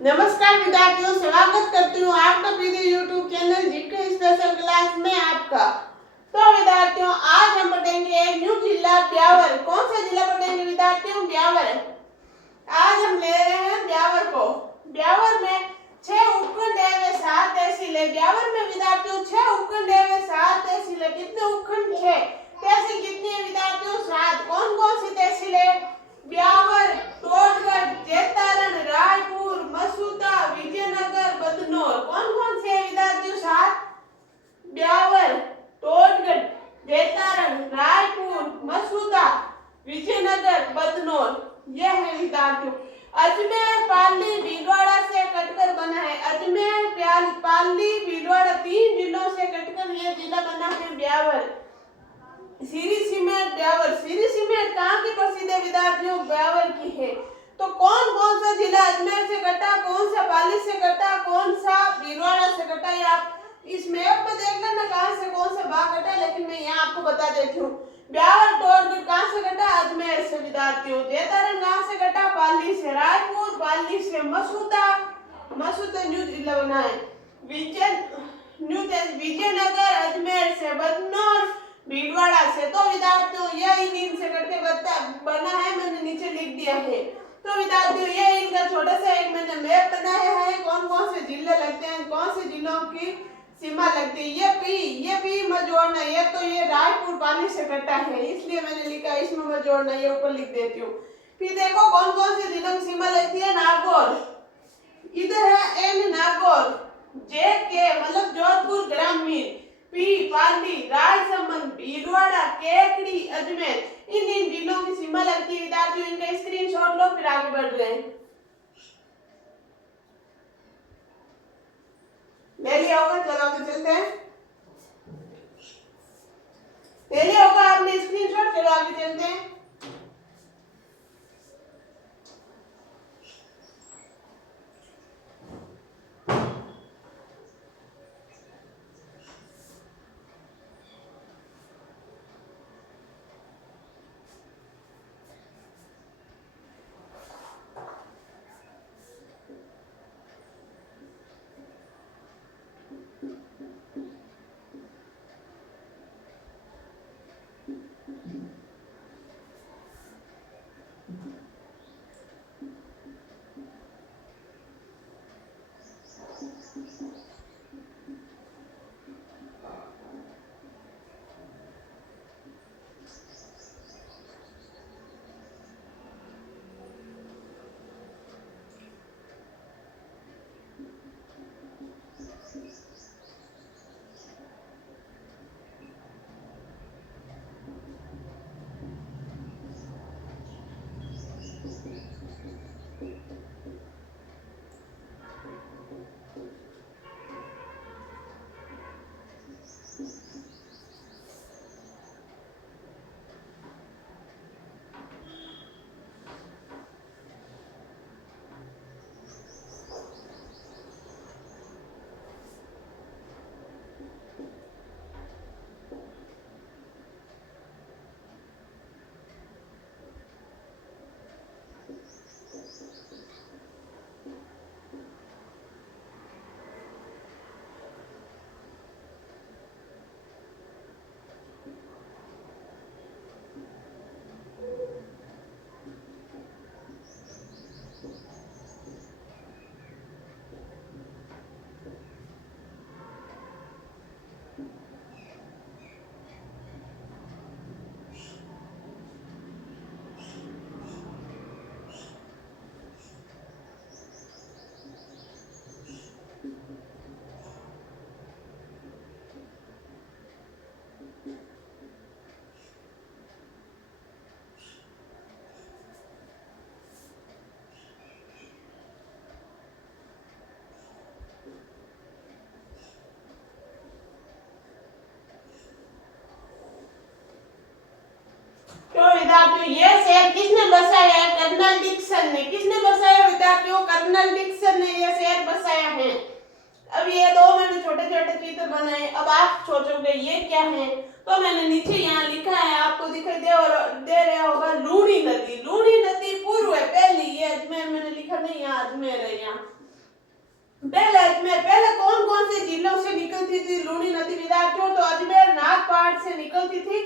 नमस्कार विद्यार्थियों, स्वागत करती हूँ आपका प्रिय YouTube channel GK special class में आपका। तो विद्यार्थियों, आज हम पढ़ेंगे न्यू जिला ब्यावर। कौन सा जिला पढ़ेंगे विद्यार्थियों? ब्यावर। आज हम ले रहे हैं ब्यावर को। ब्यावर में 6 उपखंड है, 7 तहसील है। ब्यावर में विद्यार्थियों 6 उपखंड है, 7 तहसील है। कितने उपखंड है? तहसील कितनी है विद्यार्थियों? 7। कौन कौन सी तहसील है? ब्यावर, टोटगढ़, जेतारण, रायपुर, मसूदा, विजयनगर, बदनौर। कौन कौन से है विद्यार्थियों? 7। ब्यावर, टोटगढ़, जेतारण, रायपुर, मसूदा, विजयनगर, बदनौर। यह है विद्यार्थियों। अजमेर, पाली, भीलवाड़ा से कटकर बना है। अजमेर, पाली, भीलवाड़ा 3 जिलों से कटकर यह जिला बना है ब्यावर। सीरी सीमेंट ब्यावर। सीरी सीमेंट कहाँ की प्रसिद्ध है विद्यार्थियों? ब्यावर की है। तो कौन कौन सा जिला अजमेर से कटा, कौन सा पाली से कटा, कौन सा भीलवाड़ा से कटा, ये आप इस मैप में देख लेना कहाँ से कौन सा भाग कटा, लेकिन मैं यहाँ आपको बता देती हूँ। ब्यावर टोटगढ़ कहाँ से कटा? अजमेर से विद्यार्थियों। जेतारण कहाँ से कटा? पाली से। रायपुर, पाली से। मसूदा, मसूदा न्यू जिला बना है। विजयनगर अजमेर से। बदनौर भीलवाड़ा से। तो विद्यार्थियों यह इन से करके बना है, मैंने नीचे लिख दिया है। तो विद्यार्थियों ये इनका छोटा सा एक मैंने मैप बनाया है, कौन कौन से जिले लगते हैं, कौन से जिलों की सीमा लगती है। ये पी मत जोड़ना, ये तो ये रायपुर पाली से कटा है, इसलिए मैंने लिखा इसमें मत जोड़ना, ये ऊपर लिख देती हूँ। फिर देखो कौन कौन से जिलों की सीमा लगती है। नागौर, इधर है एन नागौर। जे के मतलब जोधपुर ग्रामीण। पी पाली, राजसमंद, भीलवाड़ा, केकड़ी, अजमेर। इन जिलों की सीमा लगती है विद्यार्थियों। इनका स्क्रीनशॉट लो, फिर आगे बढ़ रहे हैं। ले लिया होगा, चलो आगे चलते हैं। ले लिया होगा आपने स्क्रीनशॉट, चलो आगे चलते हैं। विद्यार्थियों ये शहर किसने बसाया है? कर्नल डिक्सन ने। किसने बसाया विद्यार्थियों? कर्नल डिक्सन ने ये शहर बसाया है। अब ये दो मैंने छोटे छोटे चित्र बनाए। अब आप सोचोगे ये क्या है, तो मैंने नीचे यहाँ लिखा है, आपको दिखाई दे रहा होगा, लूणी नदी। लूणी नदी पूर्व है, पहली। ये अजमेर मैंने लिखा नहीं, यहाँ अजमेर है। यहाँ पहले अजमेर, पहले कौन कौन से जिलों से निकलती थी लूनी नदी विद्यार्थियों? तो अजमेर नागपाट से निकलती थी,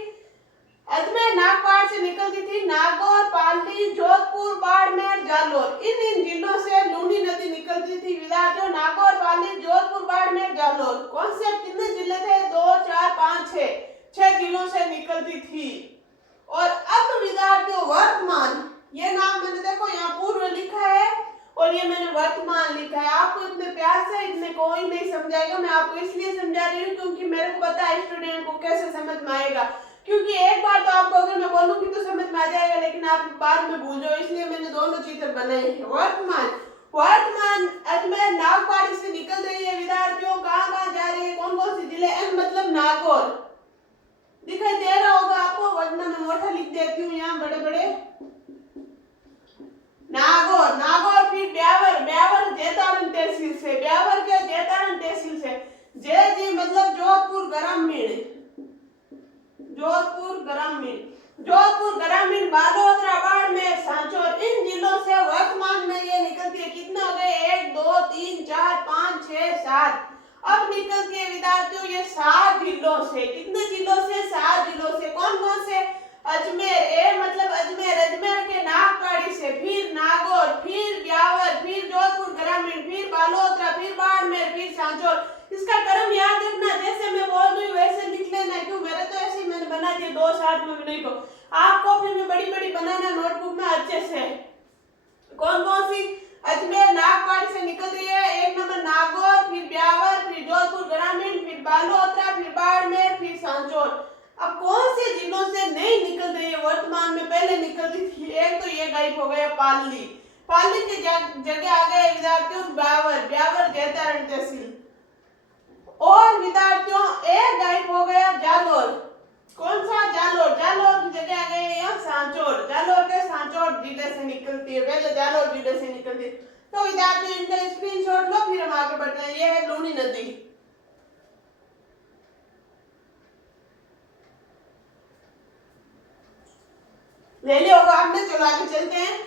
अजमेर नागपाट से निकलती थी, नागौर, पाली, जोधपुर, बाड़मेर, जालोर, इन जिलों से लूनी नदी निकलती थी विद्यार्थियों। नागौर, पाली, जोधपुर, बाड़मेर, जालोर, कौन से कितने जिले थे? 2, 4, 5, 6, 6 जिलों से निकलती थी। और अब विद्यार्थियों वर्तमान, ये नाम मैंने देखो यहाँ पूर्व लिखा है और ये मैंने वर्तमान लिखा है। आपको इतने प्यार से इतने कोई नहीं समझाएगा, मैं आपको इसलिए समझा रही हूँ क्योंकि मेरे को पता है स्टूडेंट को कैसे समझ में आएगा। क्योंकि एक बार तो आपको अगर मैं बोलूंगी तो समझ में आ जाएगा, लेकिन आप बाद में भूल जाओ, इसलिए मैंने दोनों चित्र बनाए हैं। वर्तमान, वर्तमान अजमेर नागपाड़ी से निकल रही है विद्यार्थियों। कहाँ कहाँ जा रही है, कौन कौन से जिले? एन मतलब नागौर, दिखाई दे रहा होगा आपको, वरना मैं मोटा लिख देती हूँ यहाँ बड़े बड़े। नागौर, नागौर, फिर ब्यावर, ब्यावर जैतारण तहसील से, ब्यावर के जैतारण तहसील से। जय जी मतलब जोधपुर ग्रामीण, जोधपुर ग्रामीण, जोधपुर ग्रामीण, बालोतरा, बाड़मेर, सांचौर, इन जिलों से वर्तमान में ये निकलती है। कितने हो गए? 1, 2, 3, 4, 5, 6, 7। अब निकलती है विद्यार्थियों ये 7 जिलों से। कितने जिलों से? 7 जिलों से। कौन कौन से? अजमेर, ए मतलब अजमेर, अजमेर के नागपाड़ी से, फिर नागौर, फिर ब्यावर, फिर जोधपुर ग्रामीण, फिर बालोतरा, फिर बाड़मेर, फिर सांचौर। इसका क्रम याद रखना, जैसे मैं बोल रही हूँ वैसे लिख लेना। क्यों? मेरे तो ऐसे ही मैंने बना दिए 2 साथ में, नहीं तो आप कॉपी में बड़ी बड़ी बनाना, नोटबुक में अच्छे से। कौन कौन सी? अजमेर नागपाड़ी से निकल रही है। 1 नंबर नागौर, फिर ब्यावर, फिर जोधपुर ग्रामीण, फिर बालोतरा, फिर बाड़मेर, फिर सांचौर। अब कौन से जिलों से नहीं निकल रही है वर्तमान में? पहले निकलती थी, एक तो ये गायब हो गया पाली, पाली की जगह आ गए विद्यार्थियों ब्यावर, ब्यावर जैतारण तहसील। और विद्यार्थियों एक गायब हो गया जालोर, कौन सा? जालोर, जालोर की जगह आ गए यहाँ सांचौर, जालोर के सांचौर जिले से निकलती है, पहले जालोर जिले से निकलती है। तो विद्यार्थियों इनका स्क्रीनशॉट लो, फिर हम आगे बढ़ते हैं। ये है लूनी नदी, ले लिया होगा आपने। चलो आगे चलते हैं।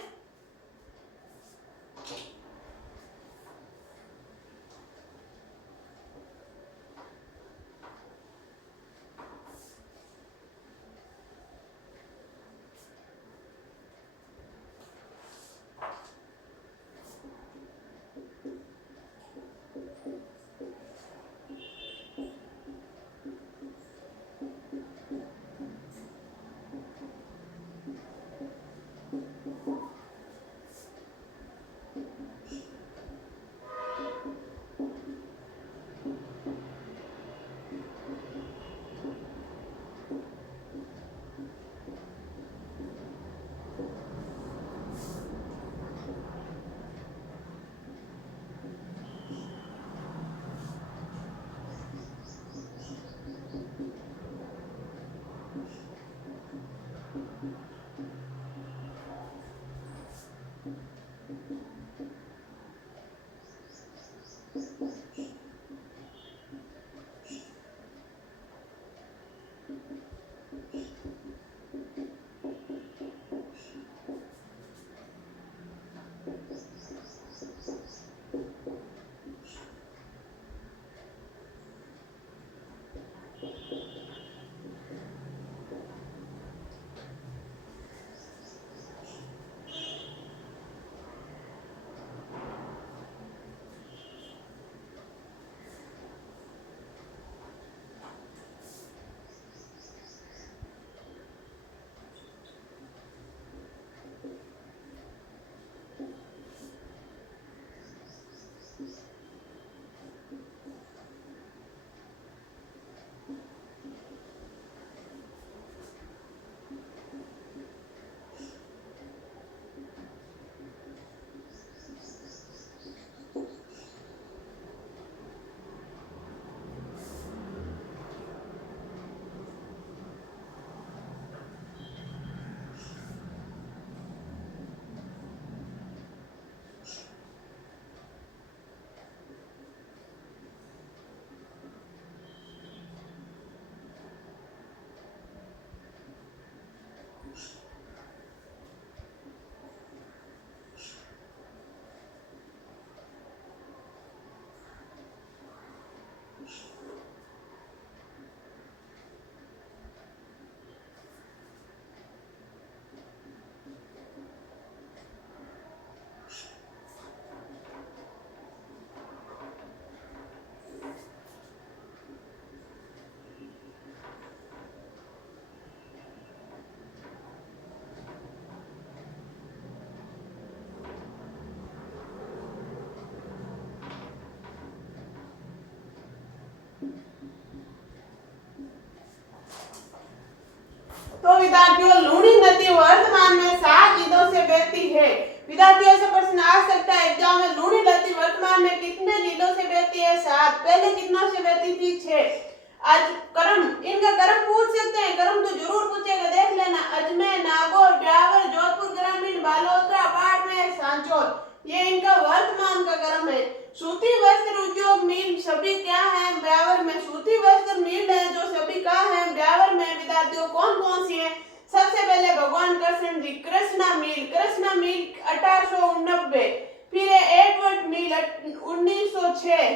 विद्यार्थियों लूणी नदी वर्तमान में 7 जिलों से बहती है। विद्यार्थियों ऐसा प्रश्न आ सकता है एग्जाम में, लूणी नदी वर्तमान में कितने जिलों से बहती है? 7। पहले कितनों से बहती थी? 6। आज क्रम, इनका क्रम पूछ सकते हैं, क्रम तो जरूर पूछेगा, देख लेना। अजमेर, नागौर, ब्यावर, जोधपुर ग्रामीण, बालोतरा, बाड़मेर, सांचौर, ये इनका वर्तमान का क्रम है। सूती वस्त्र उद्योग मिल सभी क्या है? ब्यावर में। सूती वस्त्र मिल है जो सभी कहाँ है? ब्यावर में। विद्यार्थियों कौन कौन सी है? सबसे पहले भगवान कृष्ण जी कृष्णा मिल, कृष्णा मिल 1889, फिर है एडवर्ड मिल 1906,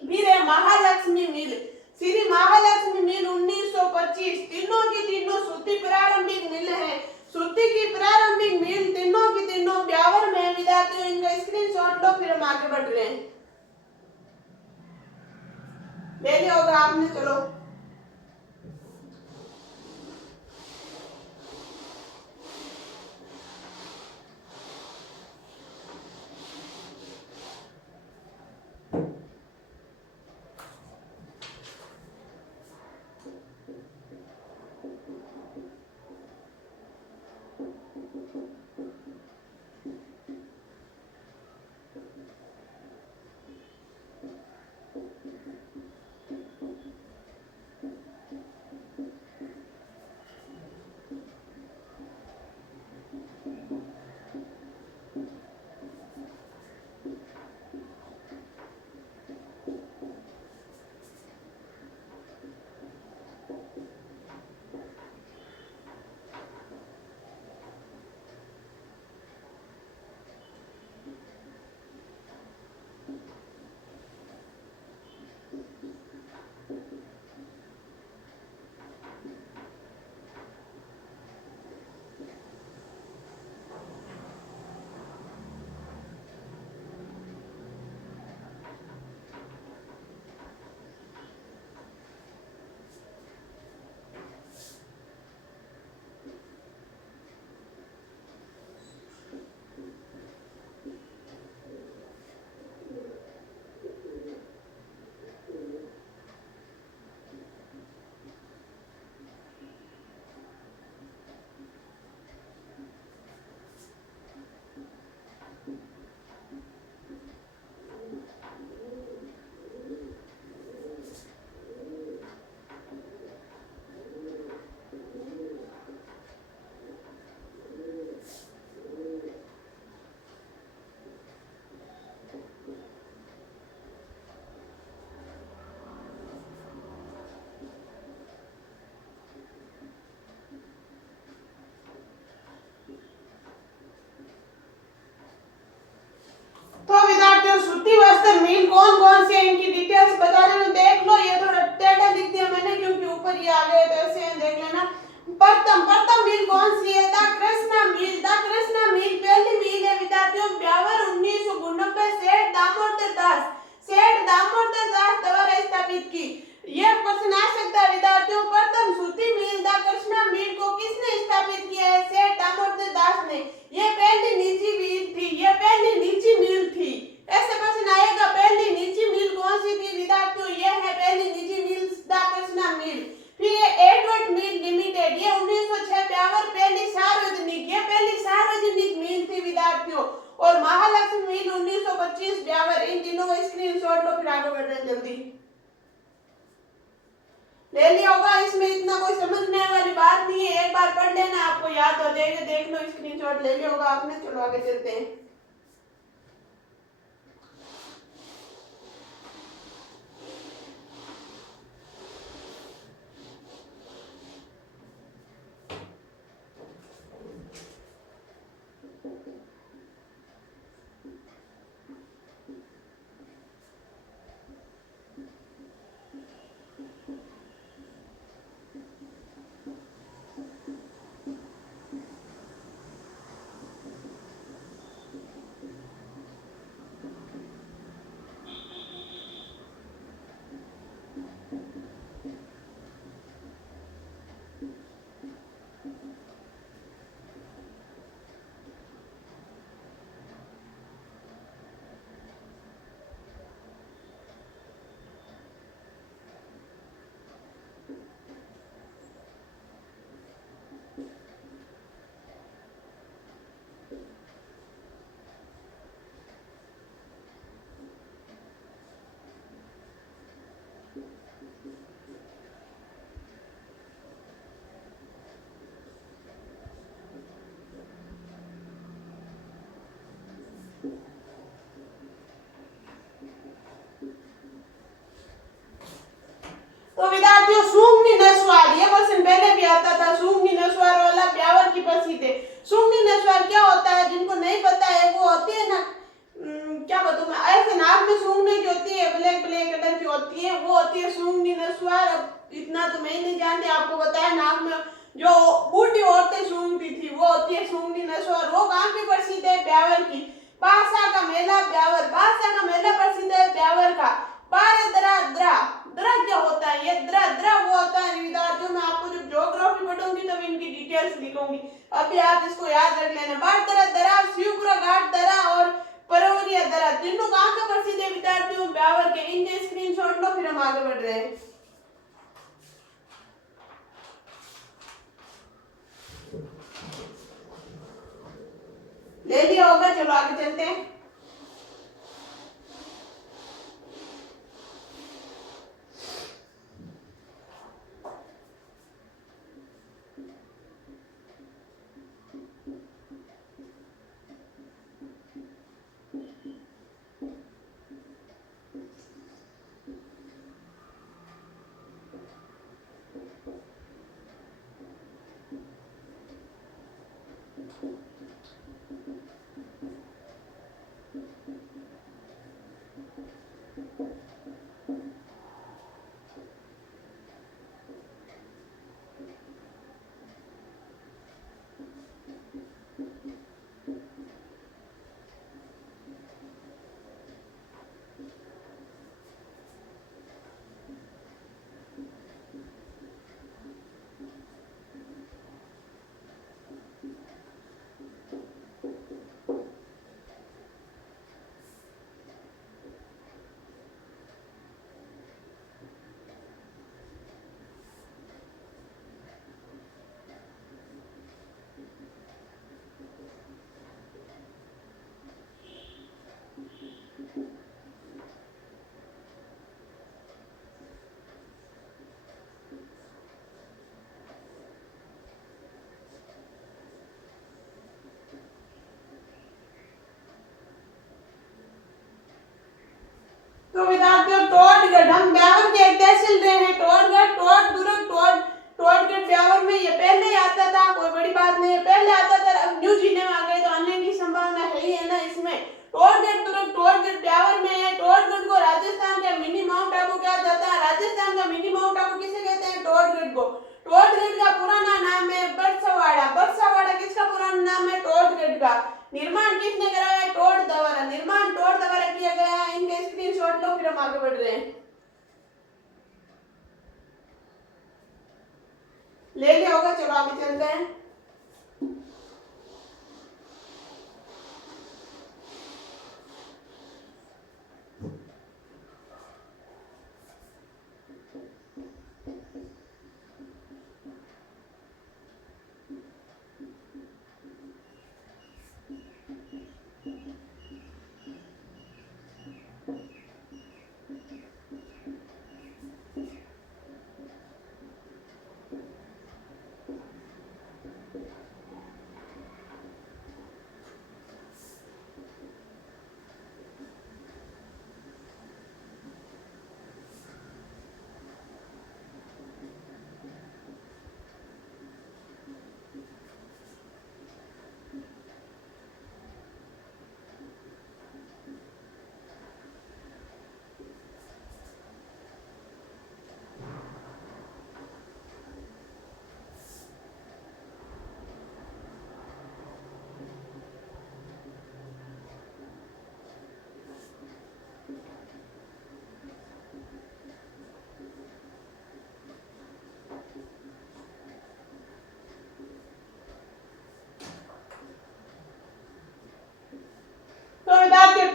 फिर है महालक्ष्मी मिल, श्री महालक्ष्मी मिल 1925। तीनों की तीनों सूती प्रारंभिक मिल है। सूती की प्रारंभिक मिल तीनों की तीनों ब्यावर में। विद्यार्थियों इनका स्क्रीनशॉट लो, फिर हम आगे बढ़ रहे हैं। ले लिया होगा आपने, चलो। तो विद्यार्थियों सूती वस्त्र मिल कौन कौन सी है, इनकी डिटेल्स बता रही हूँ, देख लो। ये थोड़ा टेढ़ा लिख दिया मैंने क्योंकि ऊपर ये आ गए, तो ऐसे देख लेना। प्रथम मिल कौन सी है? The Krishna mill. The Krishna mill पहली मिल है विद्यार्थियों ब्यावर 1989 सेठ दामोदर दास, सेठ दामोदर दास द्वारा स्थापित की। यह प्रश्न आ सकता है विद्यार्थियों, प्रथम सूती मिल द कृष्णा मिल को किसने स्थापित किया है? सेठ दामोदर दास ने। यह पहली निजी मिल थी, यह पहली निजी मिल थी। ऐसे प्रश्न आएगा, पहली निजी मिल कौन सी थी? विद्यार्थियों यह है पहली निजी मिल द कृष्णा मिल। फिर ये एडवर्ड मिल लिमिटेड, ये 1906 ब्यावर पहली सार्वजनिक, ये पहली सार्वजनिक मिल थी विद्यार्थियों। और महालक्ष्मी मिल 1925 ब्यावर। इन तीनों का स्क्रीनशॉट लो, फिर आगे बढ़ रहे हैं जल्दी। ले लिया होगा, इसमें इतना कोई समझने वाली बात नहीं है, एक बार पढ़ लेना, आपको याद हो जाएगा। देख लो, स्क्रीनशॉट ले लिया होगा आपने, चलो आगे चलते हैं। सूंघनी नशो रो गांव की प्रसिद्ध है ब्यावर की। भाषा का मेला ब्यावर, भाषा का मेला प्रसिद्ध है ब्यावर का। बार द्रा द्रा द्रा क्या होता है? ये द्रा द्रा वो होता है विद्यार्थियों, मैं आपको जब ज्योग्राफी पढ़ूंगी तब इनकी डिटेल्स लिखूंगी, अभी आप इसको याद रख लेना। बार द्रा दरा, शिवपुरा घाट दरा और परवरिया दरा तीनों कहाँ का प्रसिद्ध है विद्यार्थियों? ब्यावर के। इनके स्क्रीनशॉट लो, फिर हम आगे बढ़ रहे हैं। ले लिया होगा, चलो आगे चलते हैं। तो विद्यार्थियों टोडगढ़, हम ब्यावर के एक तहसील रहे हैं टोडगढ़, टोड दुर्ग टोड टोडगढ़ ब्यावर में ये पहले आता था, कोई बड़ी बात नहीं है, पहले आता था, अब न्यू जिले में आ गए तो आने की संभावना है ही है ना इसमें। टोडगढ़ दुर्ग टोडगढ़ ब्यावर में है। टोडगढ़ को राजस्थान का मिनी माउंट आबू कहा जाता है। राजस्थान का मिनी माउंट आबू किसे कहते हैं? टोडगढ़ को। टोडगढ़ का पुराना नाम है बरसवाड़ा। बरसवाड़ा किसका पुराना नाम है? टोडगढ़ का। निर्माण किसने कराया? टोड द्वारा। निर्माण टोड द्वारा किया गया है। इनके स्क्रीनशॉट लो, फिर हम आगे बढ़ रहे हैं। ले लिया होगा, चलो आगे चलते हैं।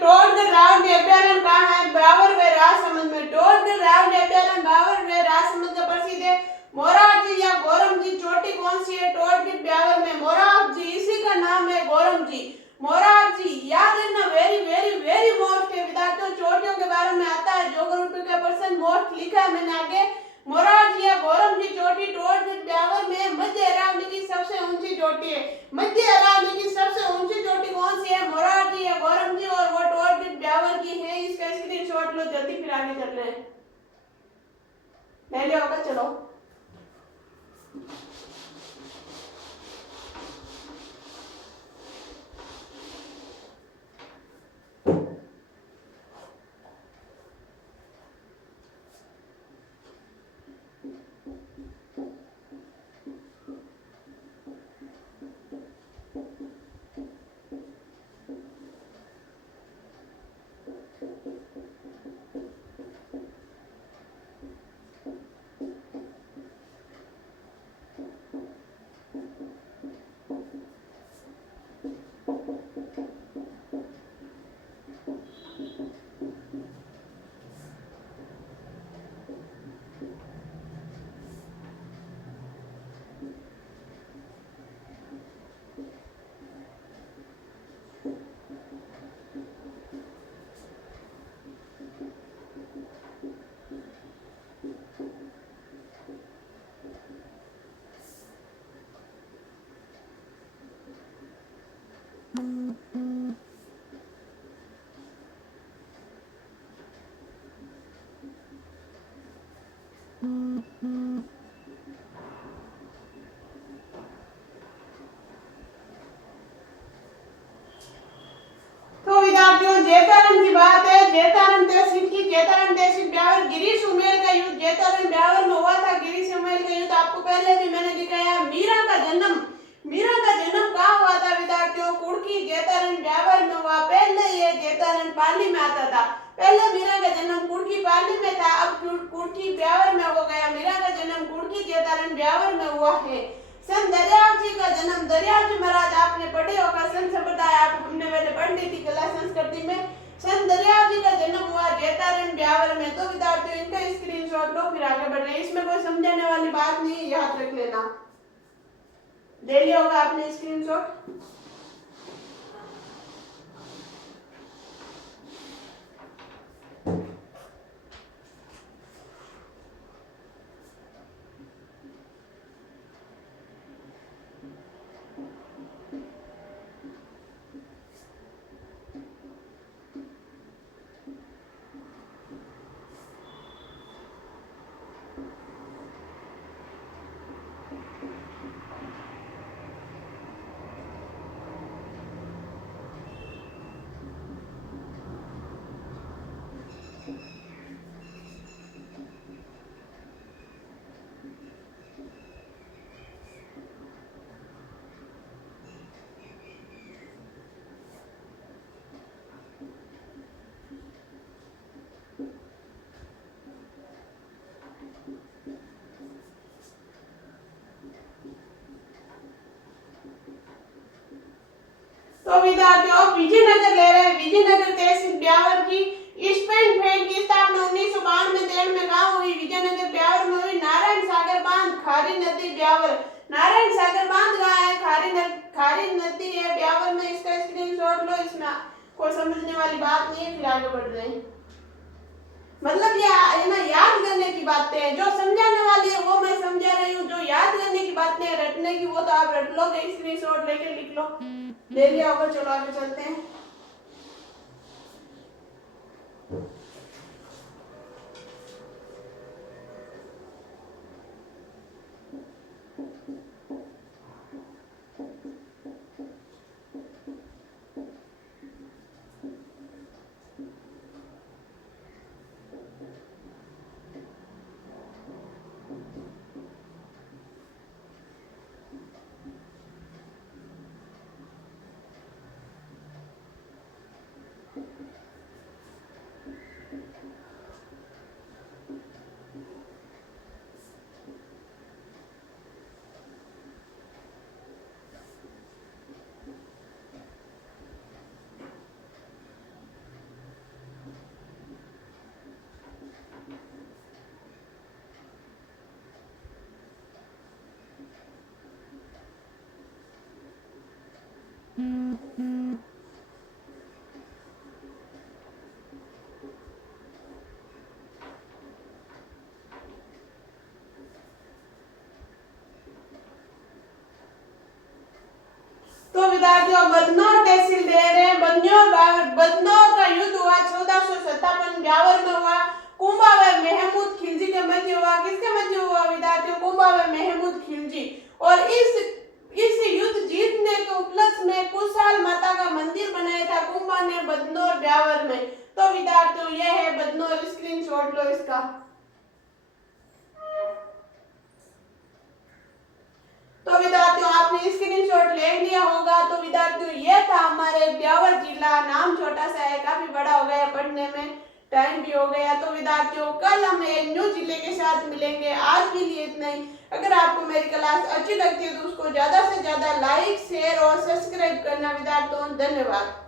टोडगढ़ रावटी अभ्यारण्य कहाँ है? ब्यावर व राजसमंद में। टोडगढ़ रावटी अभ्यारण्य ब्यावर व राजसमंद का प्रसिद्ध है। मोरारजी या गौरम जी चोटी कौन सी है? टोडगढ़ ब्यावर में। मोरारजी इसी का नाम है, गौरम जी। मोरारजी याद रखना, वेरी वेरी वेरी मोस्ट है विद्यार्थियों, चोटियों के बारे में आता है, ज्योग्राफी का पर्सन मोस्ट लिखा है मैंने आगे। मोरारजी या गौरम जी चोटी टोडगढ़ ब्यावर में मध्य अरावली की सबसे ऊंची चोटी है। मध्य अरावली की सबसे ऊंची चोटी कौन सी है? मोरारजी या गौरम जी, और वो टोडगढ़ ब्यावर की है। इसका स्क्रीनशॉट लो जल्दी, फिर आगे चल रहे हैं। ले लिया होगा, चलो। तो विद्यार्थियों जैतारण की बात है। जैतारण तहसील की जैतारण तहसील ब्यावर गिरीश उमेल का युद्ध जैतारण ब्यावर में हुआ था। गिरीश उमेल का युद्ध आपको पहले भी मैंने दिखाया। मीरा का जन्म कहाँ हुआ था विद्यार्थियों? कुड़की जैतारण ब्यावर में हुआ। पहले ये जैतारण पाली में आता था। पहले मीरा का जन्म कुड़की पाली में था, अब कुड़की ब्यावर में हो गया। मीरा का जन्म कुड़की जैतारण ब्यावर में हुआ है। संत दरियाव जी का जन्म दरियाव जी महाराज आपने पढ़े होगा। संत संप्रदाय आपने पहले पढ़ ली थी कला संस्कृति में। संत दरियाव जी का जन्म हुआ जैतारण ब्यावर में। तो विद्यार्थियों इनका स्क्रीनशॉट लो, फिर आगे बढ़ रहे हैं। इसमें कोई समझाने वाली बात नहीं, याद रख लेना। ले लिया होगा आपने स्क्रीनशॉट। तो विद्यार्थियों विजयनगर ले रहे हैं। विजयनगर तहसील ब्यावर की ईस्टर्न फेड की स्थापना 1992 में कहाँ हुई? विजयनगर ब्यावर में हुई। नारायण सागर बांध खारी नदी ब्यावर। नारायण सागर बांध कहाँ है? खारी नदी है ब्यावर में। इसका स्क्रीनशॉट लो। इसमें कोई समझने वाली बात नहीं है, फिर आगे बढ़ रहे हैं। मतलब ये ना याद करने की बातें हैं। जो समझाने वाली है वो मैं समझा रही हूँ, जो याद करने की बातें हैं रटने की वो तो आप रट लोगे। स्क्रीनशॉट लेके लिख लो। ले लिया होगा, चलो आगे चलते हैं। तो विद्यार्थियों बदनौर तहसील दे रहे हैं। बदनौर का युद्ध हुआ 1457 ब्यावर में हुआ। कुंभा व महमूद खिलजी के मध्य हुआ। किसके मध्य हुआ विद्यार्थियों? कुंभा व महमूद खिलजी। और इस युद्ध जीतने के उपलक्ष्य में कुशाल माता का मंदिर बनाया था कुंभा ने बदनौर ब्यावर में। तो विद्यार्थियों यह है बदनौर। स्क्रीनशॉट लो इसका। तो विद्यार्थियों आपने स्क्रीनशॉट ले लिया होगा। तो विद्यार्थियों ये था हमारे ब्यावर जिला। नाम छोटा सा है, काफी बड़ा हो गया पढ़ने में, टाइम भी हो गया। तो विद्यार्थियों कल हम एक न्यू जिले के साथ मिलेंगे। आज के लिए इतना ही। अगर आपको मेरी क्लास अच्छी लगती है तो उसको ज्यादा से ज्यादा लाइक शेयर और सब्सक्राइब करना। विद्यार्थियों धन्यवाद।